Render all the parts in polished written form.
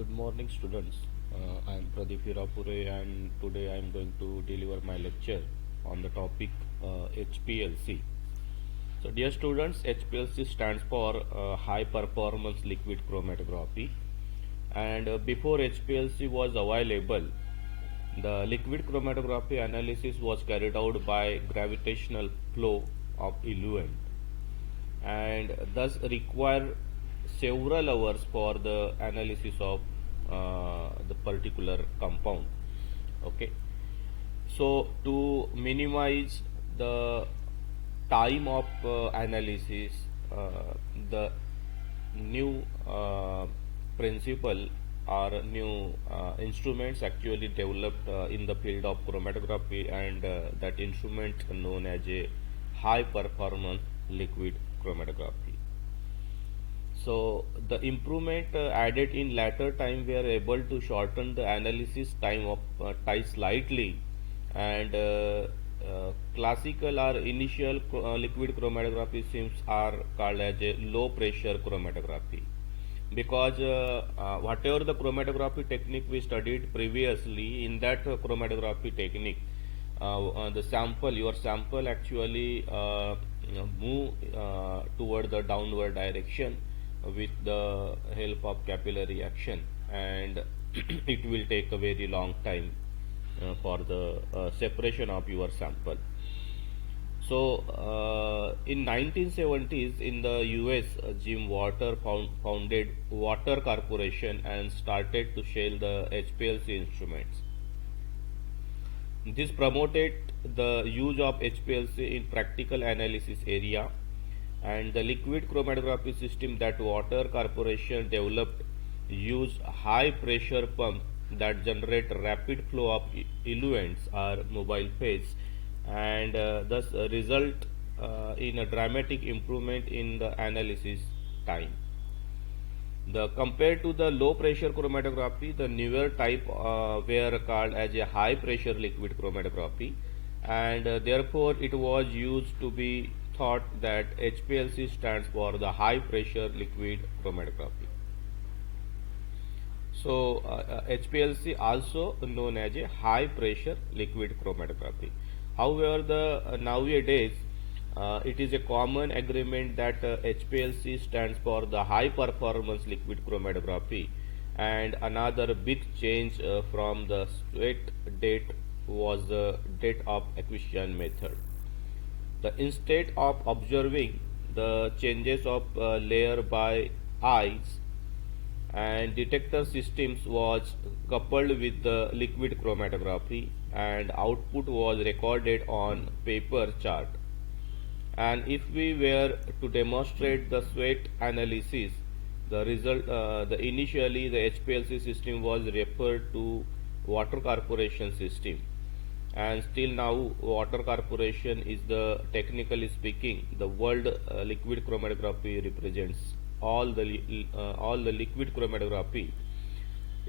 Good morning, students. I am Pradeep Hirapure, and today I am going to deliver my lecture on the topic HPLC. So, dear students, HPLC stands for High Performance Liquid Chromatography. And before HPLC was available, the liquid chromatography analysis was carried out by gravitational flow of eluent and thus require several hours for the analysis of the particular compound. Okay, so to minimize the time of analysis, the new principle or new instruments actually developed in the field of chromatography, and that instrument known as a high performance liquid chromatography. So the improvement added in later time were able to shorten the analysis time of time slightly, and classical or initial liquid chromatography systems are called as a low pressure chromatography, because whatever the chromatography technique we studied previously, in that chromatography technique, the sample your sample actually move toward the downward direction with the help of capillary action, and it will take a very long time for the separation of your sample. So, in 1970s, in the US, Jim Water founded Water Corporation and started to sell the HPLC instruments. This promoted the use of HPLC in practical analysis area, and the liquid chromatography system that Water Corporation developed use high pressure pumps that generate rapid flow of eluents or mobile phase, and thus result in a dramatic improvement in the analysis time. The compared to the low pressure chromatography, the newer type were called as a high pressure liquid chromatography, and therefore it was used to be thought that HPLC stands for the high pressure liquid chromatography. So HPLC also known as a high pressure liquid chromatography. However, the nowadays it is a common agreement that HPLC stands for the high performance liquid chromatography, and another big change from the sweat date was the date of acquisition method. Instead of observing the changes of layer by eyes, and detector systems was coupled with the liquid chromatography, and output was recorded on paper chart. And if we were to demonstrate the sweat analysis, the result the initially the HPLC system was referred to Water Corporation system, and still now Water Corporation is the, technically speaking, the world liquid chromatography represents all the liquid chromatography,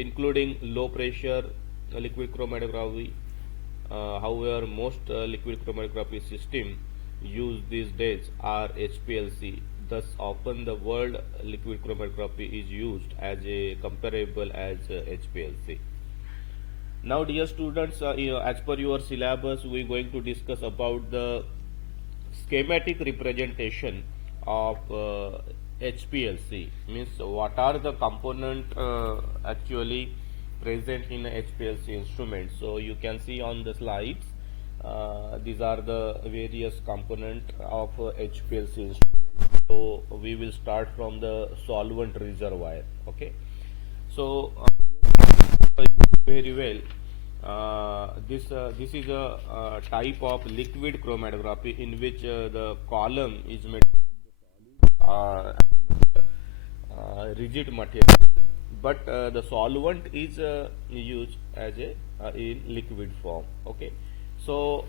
including low pressure liquid chromatography. However, most liquid chromatography system used these days are HPLC. Thus, often the word liquid chromatography is used as a comparable as HPLC. Now, dear students, as per your syllabus, we are going to discuss about the schematic representation of HPLC. Means what are the component actually present in a HPLC instrument. So you can see on the slides, these are the various component of HPLC instrument. So we will start from the solvent reservoir. Okay. So you know very well, this is a type of liquid chromatography in which the column is made uh, rigid material, but the solvent is used as a in liquid form. Okay, so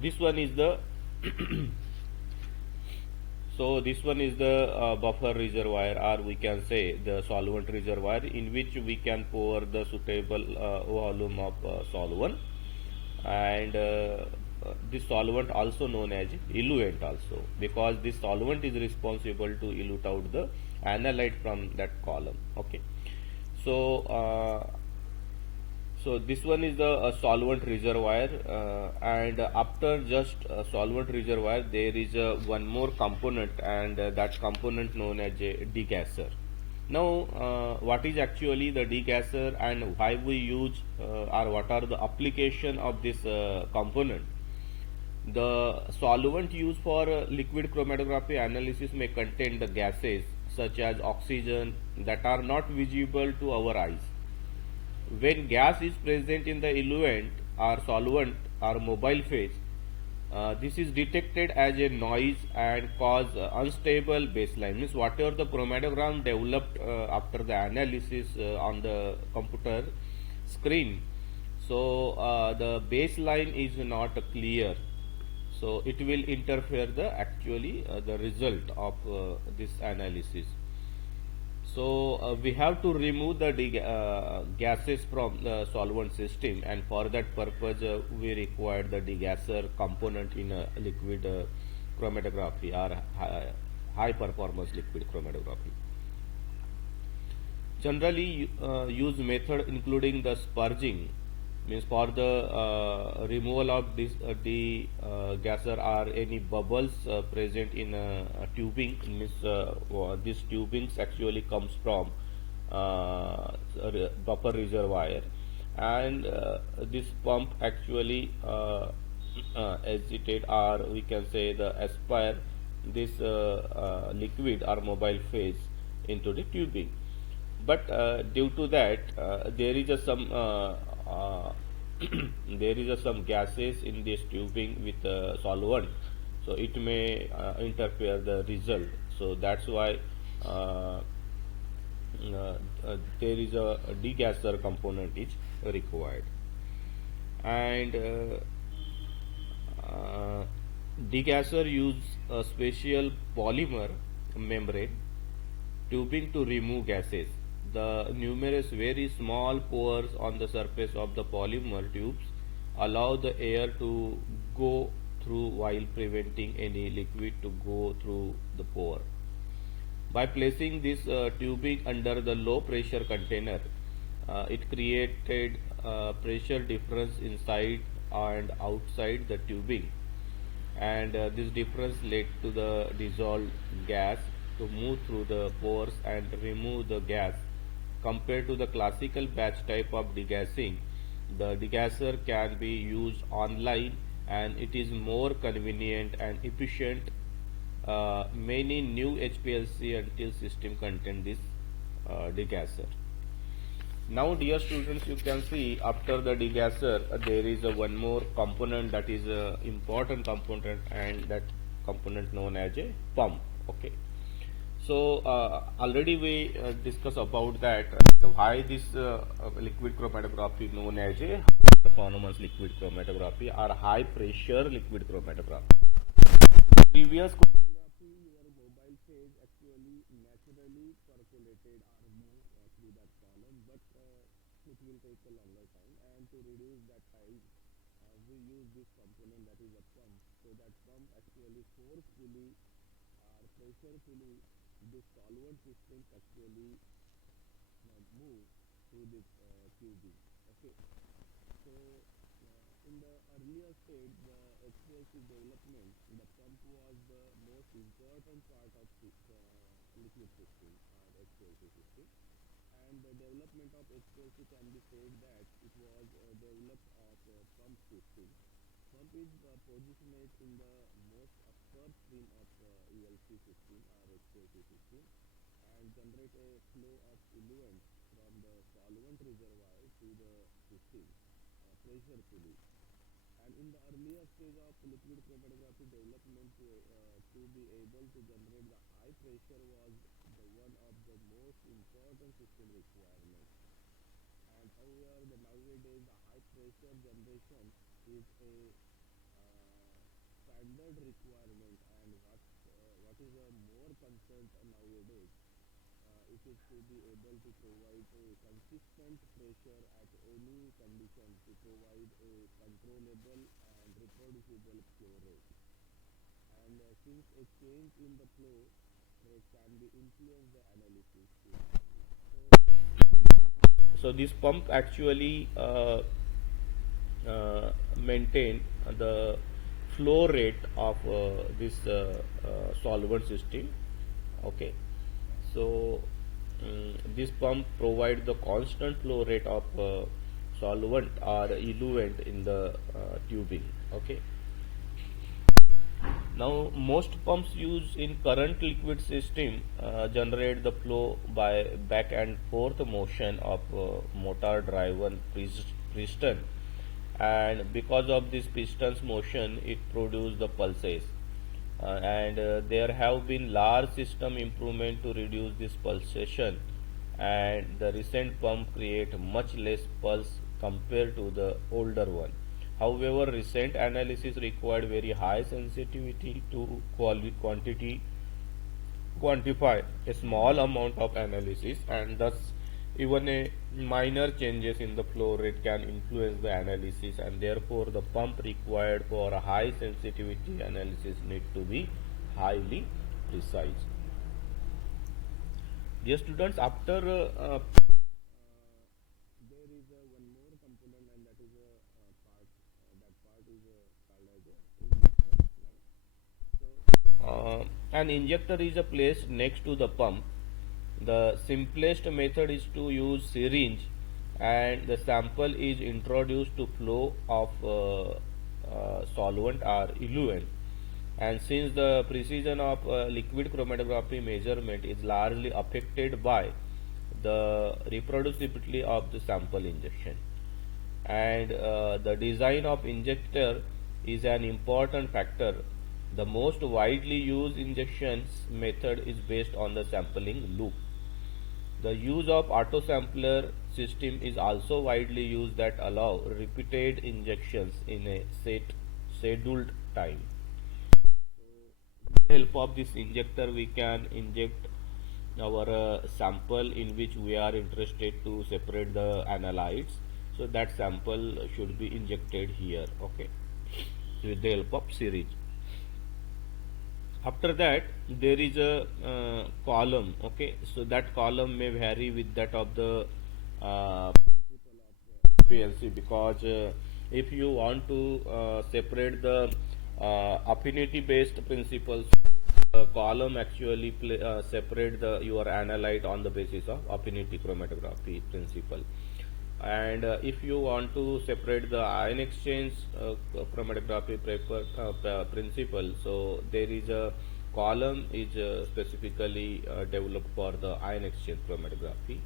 this one is the so this one is the buffer reservoir, or we can say the solvent reservoir, in which we can pour the suitable volume of solvent, and this solvent also known as eluent also, because this solvent is responsible to elute out the analyte from that column. Okay, so so this one is the solvent reservoir, and after just solvent reservoir there is one more component, and that component known as a degasser. Now, what is actually the degasser and why we use, or what are the application of this component? The solvent used for liquid chromatography analysis may contain the gases such as oxygen that are not visible to our eyes. When gas is present in the eluent or solvent or mobile phase, this is detected as a noise and cause unstable baseline. Means whatever the chromatogram developed after the analysis on the computer screen, so the baseline is not clear. So it will interfere the actually the result of this analysis. So we have to remove the gases from the solvent system, and for that purpose we require the degasser component in liquid chromatography or high performance liquid chromatography. Generally use method including the spurging, means for the removal of this gasser or any bubbles present in a tubing, means this tubings actually comes from buffer reservoir, and this pump actually agitate, or we can say the aspire this liquid or mobile phase into the tubing. But due to that there is a some there is a some gases in this tubing with solvent, so it may interfere the result. So that's why there is a degasser component is required. And degasser use a special polymer membrane tubing to remove gases. The numerous very small pores on the surface of the polymer tubes allow the air to go through while preventing any liquid to go through the pore. By placing this tubing under the low pressure container, it created pressure difference inside and outside the tubing, and this difference led to the dissolved gas to move through the pores and remove the gas. Compared to the classical batch type of degassing, the degasser can be used online and it is more convenient and efficient. Many new HPLC until system contain this degasser. Now, dear students, you can see after the degasser there is a one more component that is a important component, and that component known as a pump. Okay, so already we discussed about that, why this liquid chromatography known as a high performance liquid chromatography or high pressure liquid chromatography. Previous chromatography, your mobile phase actually naturally percolated or move through that column, but it will take a longer time. And to reduce that time, we use this component that is a pump. So that pump actually forcefully or pressurefully this solvent systems actually move through this tubing. Okay. So, in the earlier stage, the HPLC development, the pump was the most important part of liquid system or HPLC system. And the development of HPLC can be said that it was developed of pump system. Pump is positioned in the most upper stream of ELC system or HPLC system, and generate a flow of eluent from the solvent reservoir to the system pressurefully. And in the earlier stage of liquid chromatography development, to be able to generate the high pressure was the one of the most important system requirements. And however, the nowadays the high pressure generation is a standard requirement, and what is a more concern nowadays, it is to be able to provide a consistent pressure at any condition, to provide a controllable and reproducible flow rate. And since a change in the flow rate can be influence the analysis efficiently. So this pump actually maintain the flow rate of this solvent system. Okay, so this pump provide the constant flow rate of solvent or eluent in the tubing. Okay, now most pumps used in current liquid system generate the flow by back and forth motion of motor driven piston, and because of this piston's motion it produces the pulses. And there have been large system improvement to reduce this pulsation, and the recent pump create much less pulse compared to the older one. However, recent analysis required very high sensitivity to quantity quantify a small amount of analysis, and thus even a minor changes in the flow rate can influence the analysis, and therefore the pump required for a high sensitivity analysis need to be highly precise. Dear students, after There is one more component, and that is a part. That part is called as a injector. Right? an injector is placed next to the pump. The simplest method is to use syringe, and the sample is introduced to flow of solvent or eluent. And since the precision of liquid chromatography measurement is largely affected by the reproducibility of the sample injection, and the design of injector is an important factor. The most widely used injections method is based on the sampling loop. The use of autosampler system is also widely used that allow repeated injections in a scheduled time. With the help of this injector, we can inject our sample in which we are interested to separate the analytes. So that sample should be injected here. Okay, with the help of syringe. After that, there is a column. Okay, so that column may vary with that of the principle of PLC, because if you want to separate the affinity based principles, column actually separate the your analyte on the basis of affinity chromatography principle. And if you want to separate the ion exchange chromatography principle, so there is a column is specifically developed for the ion exchange chromatography.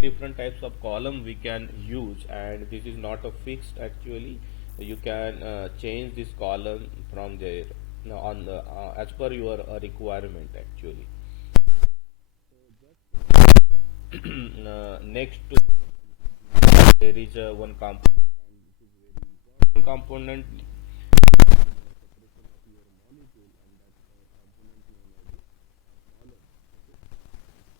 Different types of column we can use, and this is not a fixed actually. You can change this column from there on the as per your requirement actually. Next to there is one component, and it is very important component. Separation of your molecule, and that component known as a column. Okay. So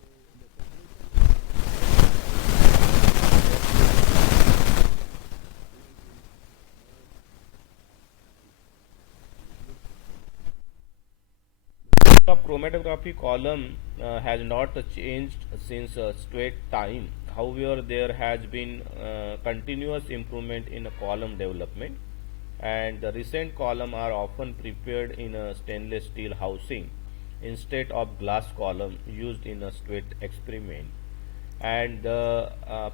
the separation of chromatography column has not changed since straight time. However, there has been continuous improvement in column development, and the recent column are often prepared in a stainless steel housing instead of glass column used in a straight experiment. And the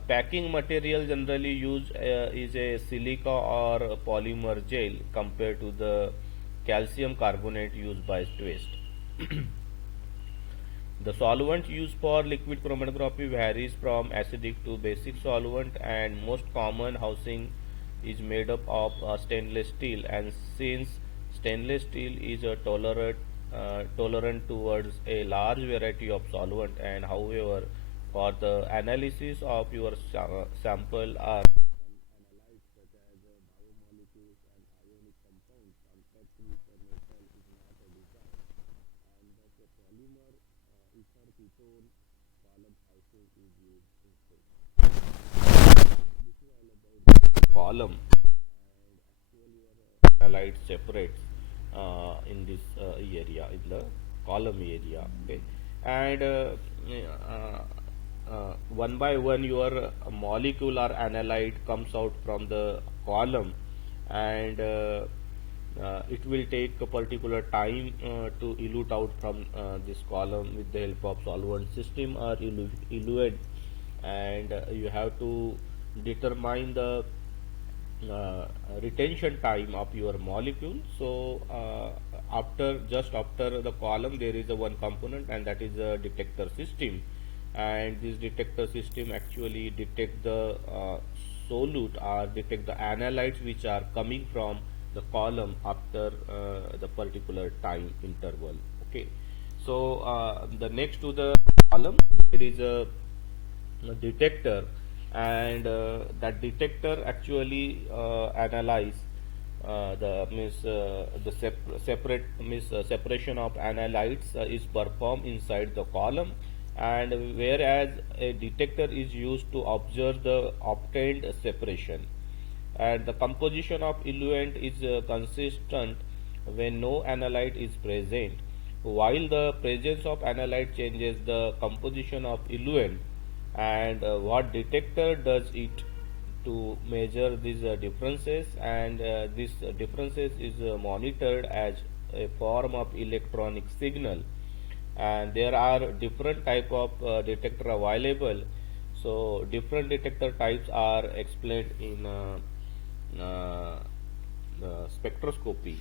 packing material generally used is a silica or a polymer gel compared to the calcium carbonate used by Twist. The solvent used for liquid chromatography varies from acidic to basic solvent, and most common housing is made up of stainless steel. And since stainless steel is a tolerant towards a large variety of solvent, and however, for the analysis of your sample are some analytes such as biomolecules and ionic compounds, contact with the metal is not a design, and thus a polymer ether ketone column housing is used instead. This is all about the column. analyte separates in this area, in the column area. Okay, and one by one your molecular analyte comes out from the column, and it will take a particular time to elute out from this column with the help of solvent system or eluent, and you have to determine the retention time of your molecule. So after the column there is a one component, and that is a detector system, and this detector system actually detect the solute or detect the analytes which are coming from the column after the particular time interval. Okay, so the next to the column there is a detector, and that detector actually analyze the means the separate means separation of analytes is performed inside the column, and whereas a detector is used to observe the obtained separation, and the composition of eluent is consistent when no analyte is present, while the presence of analyte changes the composition of eluent. And what detector does it to measure these differences, and these differences is monitored as a form of electronic signal, and there are different type of detector available. So different detector types are explained in spectroscopy.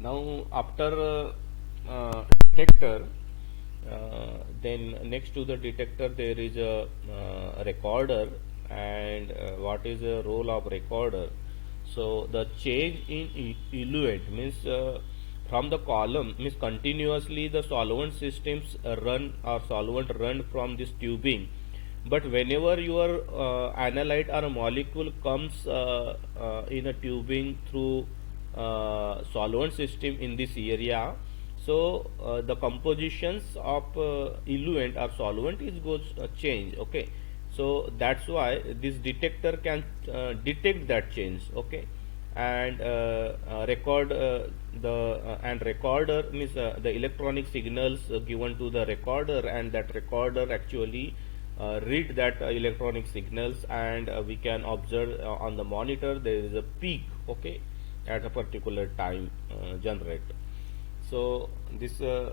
Now after detector, then next to the detector there is a recorder, and what is the role of recorder? So the change in eluent means from the column means continuously the solvent systems run or solvent run from this tubing, but whenever your analyte or a molecule comes in a tubing through solvent system in this area, so the compositions of eluent or solvent is goes change. Okay, so that's why this detector can detect that change. Okay, and record the and recorder means the electronic signals given to the recorder, and that recorder actually read that electronic signals, and we can observe on the monitor there is a peak. Okay, at a particular time generate. So this a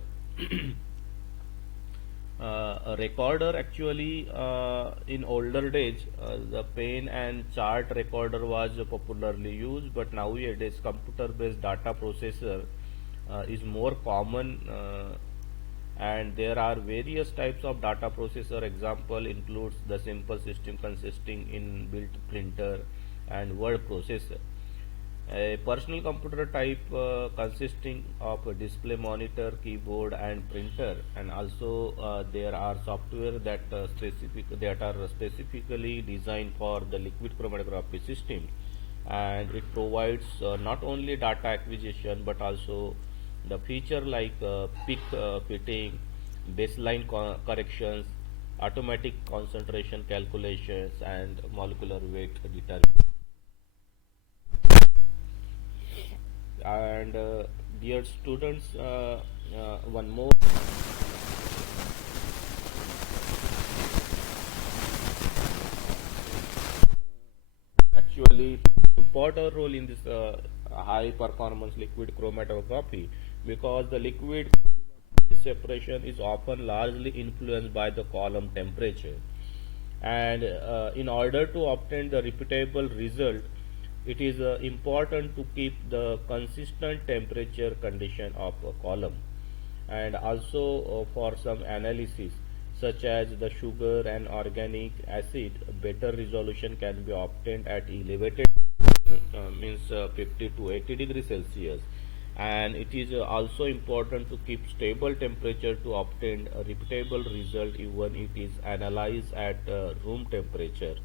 recorder actually in older days the pen and chart recorder was popularly used, but nowadays computer based data processor is more common, and there are various types of data processor. Example includes the simple system consisting in built printer and word processor, a personal computer type consisting of a display, monitor, keyboard and printer, and also there are software that are specifically designed for the liquid chromatography system, and it provides not only data acquisition but also the feature like peak fitting, baseline corrections, automatic concentration calculations and molecular weight determination. And dear students, one more actually important role in this high performance liquid chromatography, because the liquid separation is often largely influenced by the column temperature, and in order to obtain the repeatable result it is important to keep the consistent temperature condition of a column, and also for some analysis such as the sugar and organic acid, better resolution can be obtained at elevated means 50 to 80 degrees Celsius, and it is also important to keep stable temperature to obtain a repeatable result even it is analyzed at room temperature.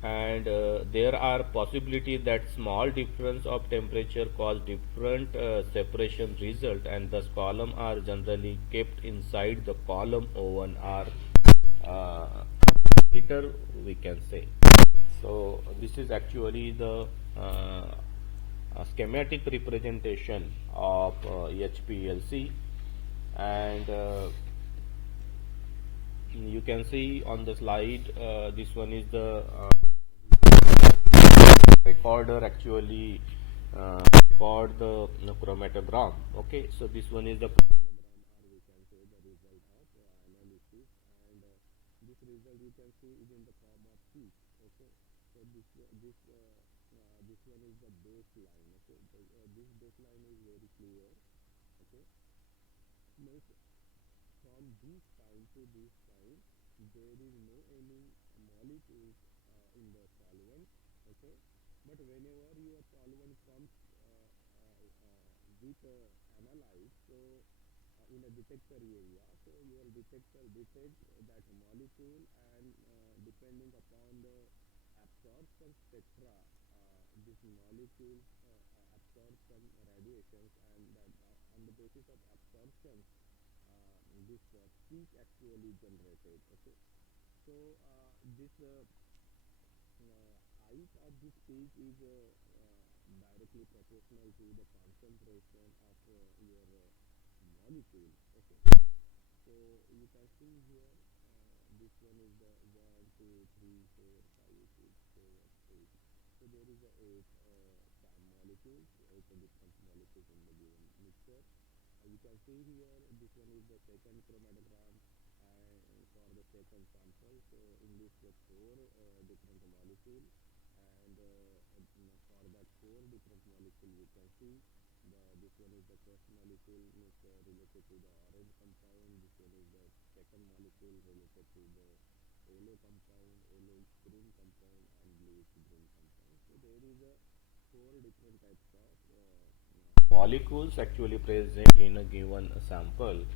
And there are possibility that small difference of temperature cause different separation result, and thus column are generally kept inside the column oven or uh, hitter we can say. So this is actually the schematic representation of HPLC, and you can see on the slide, this one is the recorder actually record the chromatogram. Okay, so this one is the chromatogram, or we can say the result of analysis, and this result you can see is in the form of peak. Okay, so this one is the baseline. Okay, this baseline is very clear. Okay, means from this time to this time there is no any molecules in the solvent. Okay, but whenever your solvent comes with analyze, so in a detector area, so your detector detects that molecule, and depending upon the absorption spectra, this molecule absorbs some radiations, and that on the basis of absorption this peak actually generated. Okay, so this height of this peak is directly proportional to the concentration of your molecule. Okay, so you can see here, this one is the 1, 2, 3, 4, 5, 6, 7, 8. So there is a 8 molecules, 8 different molecules in the given mixture. You can see here, this one is the second chromatogram, and for the second sample, so in this 4 different molecule, and for that 4 different molecule you can see this one is the first molecule is related to the orange compound, this one is the second molecule related to the yellow compound, yellowish green compound, and bluish green compound. So there is a 4 different types of molecules actually present in a given sample, and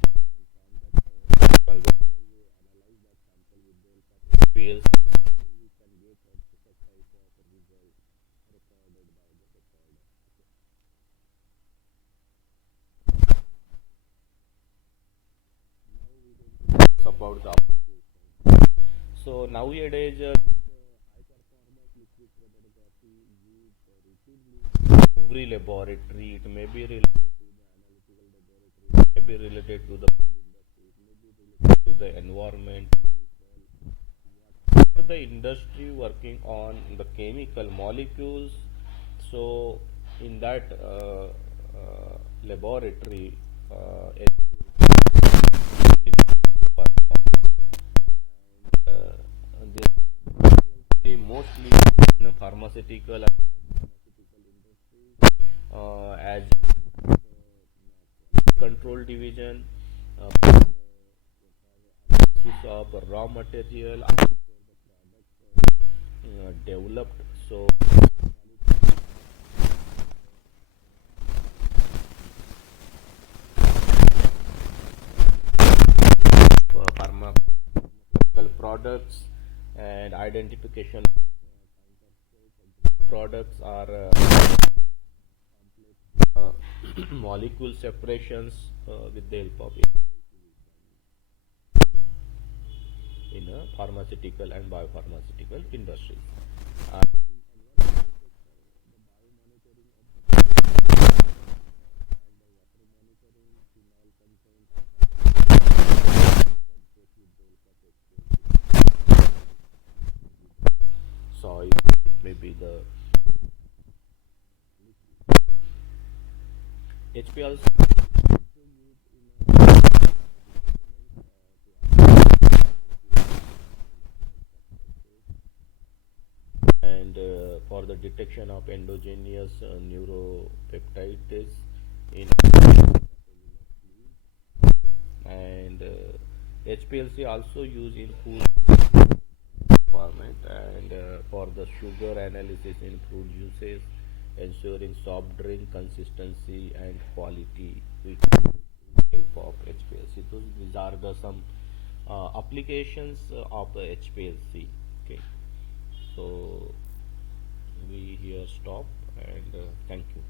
from that whenever you analyze that sample with the help of HPLC, so we can get such type of result recorded by the recorder. Okay. Now we going to discuss about the application. So nowadays, high performance liquid chromatography used routinely every laboratory. It may be related to the analytical laboratory, it may be related to the food industry, it may be related to the environment, whatever the industry working on the chemical molecules. So in that laboratory, this mostly in pharmaceutical and pharmaceutical industry, as control division, analysis of raw material after the product developed. So pharmaceutical products and identification products are molecule separations with the help of in a pharmaceutical and biopharmaceutical industry. Soil, it may be the HPLC and for the detection of endogenous neuropeptides in, and HPLC also used in food format, and for the sugar analysis in fruit juices, ensuring soft drink consistency and quality with help of HPLC. So these are the some applications of the HPLC. Okay, so we here stop, and thank you.